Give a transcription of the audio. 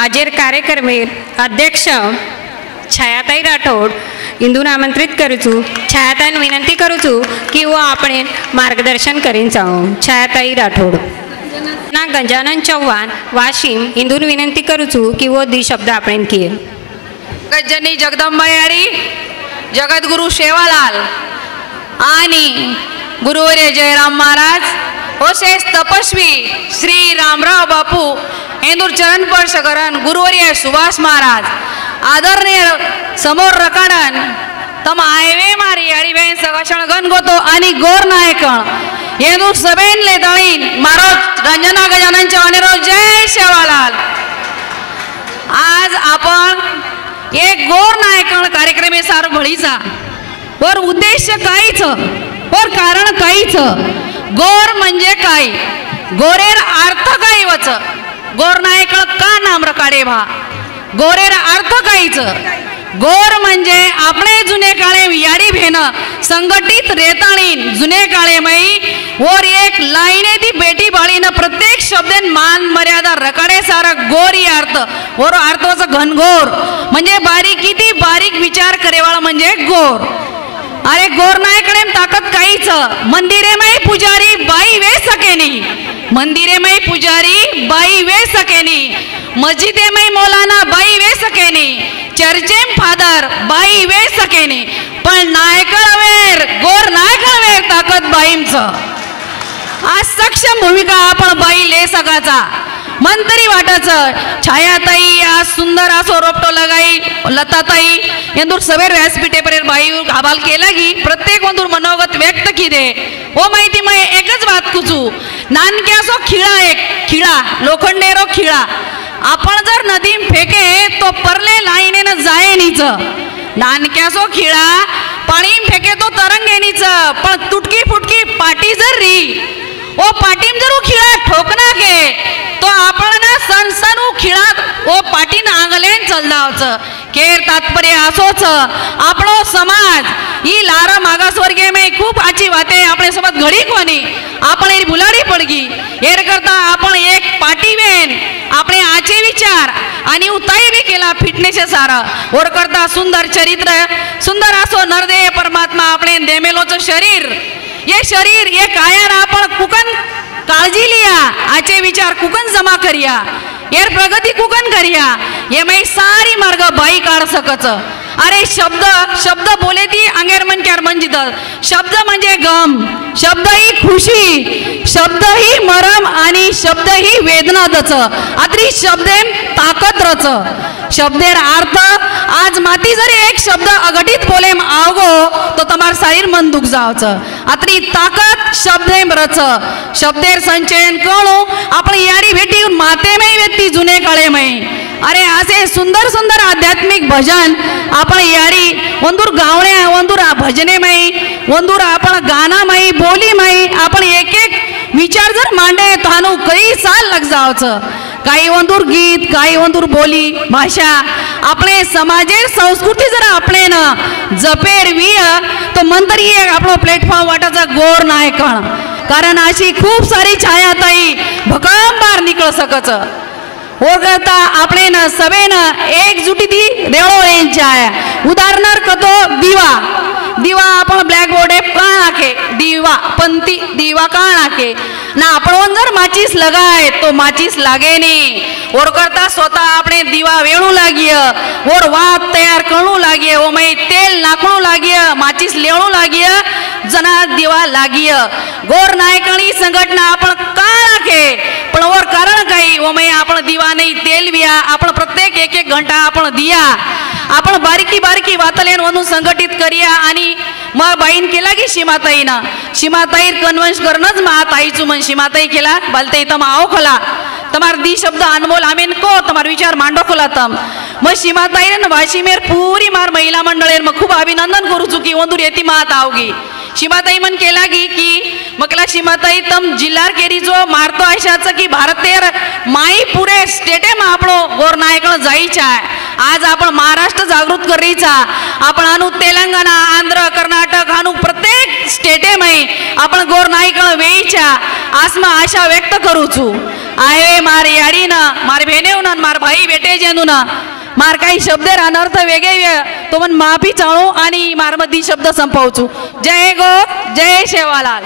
आजेर कार्यक्रमेर अध्यक्ष छायाताई राठोड इंदून आमंत्रित करूचू। छायाताईन विनंती करूचू की वो आपण मार्गदर्शन करीन जाऊ। छायाताई राठोड ना गजानन चव्हाण वाशिम इंदून विनंती करूचू की वो दी शब्द आपण किए। गजनी जगदंबा यारी जगद्गुरु शेवालाल आणि गुरुवर्य जयराम महाराज होशेष तपस्वी श्री रामराव बापू इंदूर चरण स्पर्श करन गुरुवर्य सुभाष महाराज आदरणीय समोर रकाडन तम आयवे मारी यारी बहन सगळं गण गोतो आणि गोर नायकण इंदूर सभेन ले दळीन मारो रंजना गजानन चव्हाणेरो जय शेवालाल। आज आपण एक गोर नायकण कार्यक्रमे सार भळीचा वर उद्देश काहीच वर कारण काहीच गोर म्हणजे काय गोरेर अर्थ काय वच गोर नायक का नाम रकाडे भा गोरेर अर्थ काहीच गोर म्हणजे आपले जुने काळे यारी भेन संघटित रेताळीन जुने काळे मई वर एक लाईने ती बेटी बाळीन प्रत्येक शब्देन मान मर्यादा रकाडे सारा गोरी अर्थ वर अर्थाचा घनघोर म्हणजे बारीक किती बारीक विचार करेवाळ म्हणजे गोर। अरे गोर नायकडे ताकद काहीच मंदिरे मै पुजारी बाई वे सकेनी मंदिरे मै पुजारी बाई वे सकेनी मस्जिदे मै मौलाना बाई वे सकेनी चर्चेम फादर बाई वे सकेनी पण नायकळवेर गोर नायकळवेर ताकद बाईंच। आज सक्षम भूमिका आपण बाई ले सकाचा मंत्री वाटाचं छायाताई आज सुंदर असो रोपटो लगाई लताताई इंदूर सवेर व्यासपीठे पर बाई आबाल केला की प्रत्येक मंदूर मनोगत व्यक्त की दे ओ माहिती मैं एकच बात कुचू नानक्यासो खिळा एक खिळा लोखंडेरो खिळा आपण जर नदीम फेके तो परले लाईने न जाये नीच नानक्यासो खिळा पाणी फेके तो तरंगे नीच पण तुटकी फुटकी पाटी जर री ओ पाटीम जर खिळा ठोकना के तो आपण ना सनसनू खिळात ओ पाटीन आंगलेन चलदावच केर तात्पर्य असोच आपणो समाज ही लारा मागासवर्गीय में खूप आची वाते आपणे सोबत घडी कोणी आपण ही बुलाडी पडगी एर करता आपण एक पाटी वेन आपणे आचे विचार आणि उताई भी केला फिटनेस सारा और करता सुंदर चरित्र सुंदर असो नरदेह परमात्मा आपणे देमेलोच शरीर ये शरीर ये कायर आपण कुकन काळजी लिया आचे विचार कुकन जमा करिया यार प्रगती कुकन करिया ये मैं सारी मार्ग बाई काढ सकच। अरे शब्द शब्द बोले ती अंगेर मन क्यार मन जिद शब्द म्हणजे गम शब्द ही खुशी शब्द ही मरम आणि शब्द ही वेदना दच आत्री शब्देम ताकत रच शब्देर अर्थ आज माती जरी एक शब्द अघटित बोलेम आवगो तो तमार शरीर मन दुख जावच आत्री ताकत शब्देम रच शब्देर संचयन कळू आपण यारी भेटी माते में व्यक्ती जुने काळे में अरे असे सुंदर सुंदर आध्यात्मिक भजन आपण यारी वंदूर गावण्या वंदूर भजने माई वंदूर आपण गाना माई बोली माई आपण एक एक विचार जर मांडे तानू कई साल लग जावच काही वंदूर गीत काही वंदूर बोली भाषा आपले समाजेर संस्कृती जर आपले न जपेर विय तो मंतरी एक आपलो प्लॅटफॉर्म वाटाचा गोर नायकण कारण अशी खूप सारी छायाताई भकंबार निकळ सकच ओळखता आपले न सभे न एकजुटी ती रेवळोळेंची आहे उदाहरणार्थ कतो दिवा दिवा आपण ब्लॅक बोर्ड काळ आखे दिवा पंती दिवा काळ आखे ना आपण जर माचीस लगाय तो माचीस लागे नी और करता स्वतः आपने दिवा वेणू लागिय और वात तयार करणू लागिय ओ मै तेल नाखणू लागिय माचीस लेवणू लागिय जना दिवा लागिय गोर नायकणी संघटना आपण काळ आखे पण और कारण काही ओ मै आपण दिवा नाही तेल बिया आपण प्रत्येक एक एक घंटा आपण दिया आपण बारीकी बारीकी वातलेन वनू संघटित करिया आणि मग बाईन केला की सीमाताई कन्वंश करणच मा ताईचू मन सीमाताई केला बालते तम आओ खला तमार दी शब्द अनमोल आमेन को तमार विचार मांडो खोला तम मग सीमाताई न वाशिमेर पूरी मार महिला मंडळेर मग खूप अभिनंदन करू चुकी वंदूर येती मात आवगी सीमाताई मन केला की मकला सीमाताई तम जिल्हार केरी जो मारतो आशाचं की भारतेर माई पुरे स्टेटे मा आपणो गोर नायकळ जाईचा आज आपण महाराष्ट्र जागृत करीचा आपण अनु तेलंगणा आंध्र कर्नाटक अनु प्रत्येक स्टेटे मै आपण गोर नायकळ वेईचा आसमा आशा व्यक्त करूचू आये मार याडी न मार भेने જેનું ના માર ભાઈ બેટે જેનું ના માર काही शब्द राहणार तर वेगळे तो पण माफी चाळू आणि मारमधी शब्द संपवू जय गो जय शेवालाल.